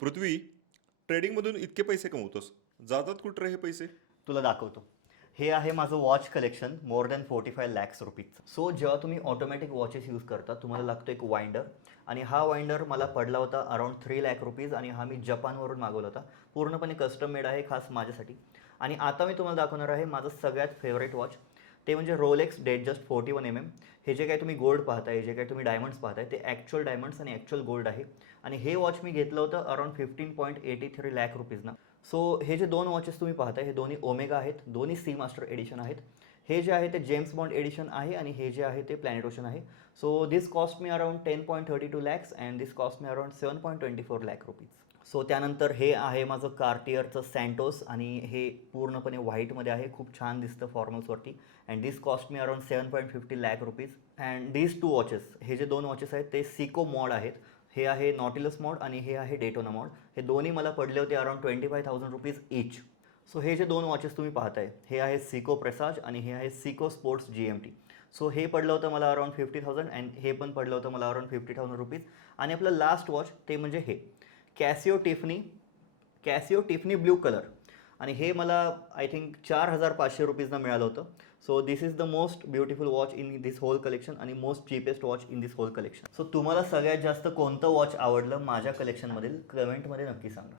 पृथ्वी, ट्रेडिंगमधून इतके पैसे कमवतोस, जातात कुठं रे हे पैसे? तुला दाखवतो. हे आहे माझं watch collection more than 45 lakhs रुपीजचं. सो जेव्हा तुम्ही ऑटोमॅटिक वॉचेस यूज करता तुम्हाला लागतो एक वाइंडर, आणि हा वाइंडर मला पडला होता अराउंड 3 लाख रुपीज, आणि हा मी जपानवरून मागवला होता. पूर्णपणे कस्टम मेड आहे, खास माझ्यासाठी. आणि आता मी तुम्हाला दाखवणार आहे माझं सगळ्यात फेवरेट वॉच, ते म्हणजे रोलेक्स डेटजस्ट 41 mm. हे जे काही तुम्ही गोल्ड पाहताय, जे काही तुम्ही डायमंड्स पाहताय, ते ॲक्च्युअल डायमंड्स आणि ॲक्च्युअल गोल्ड आहे. आणि हे वॉच मी घेतलं होतं अराउंड 15.83 लाख रुपीजना. सो हे जे दोन वॉचेस तुम्ही पाहताय हे दोन्ही ओमेगा आहेत, दोन्ही सी मास्टर एडिशन आहेत. हे जे आहे ते जेम्स बॉन्ड एडिशन आहे, आणि हे जे आहे ते प्लॅनेट ओशन आहे. So this cost me around 10.32 lakhs and this cost me around 7.24 lakh rupees. So त्यानंतर हे आहे माझं कार्टियरचं सँटोस, आणि हे पूर्णपणे व्हाईटमध्ये आहे, खूप छान दिसतं फॉर्मल्सवरती. And this cost me around 7.50 lakh rupees. And these two watches, हे जे दोन वॉचेस आहेत ते सिको मॉड आहेत. हे आहे नॉटिलस मॉड आणि हे आहे डेटोना मॉड. हे दोन्ही मला पडले होते अराउंड 25,000 रुपीज इच. सो हे जे दोन वॉचेस तुम्ही पाहताय हे आहे सिको प्रेसाज आणि हे आहे सिको स्पोर्ट्स GMT. सो हे पडलं होतं मला अराउंड 50,000 अँड हे पण पडलं होतं मला अराउंड 50,000 रुपीज. आणि आपलं लास्ट वॉच ते म्हणजे हे कॅसिओ टिफनी ब्ल्यू कलर, आणि हे मला आय थिंक 4,500 रुपीजना मिळालं होतं. So this is the most beautiful watch in this whole collection आणि most cheapest watch in this whole collection. So तुम्हाला सगळ्यात जास्त कोणतं वॉच आवडलं माझ्या कलेक्शनमधील, कमेंटमध्ये नक्की सांगा.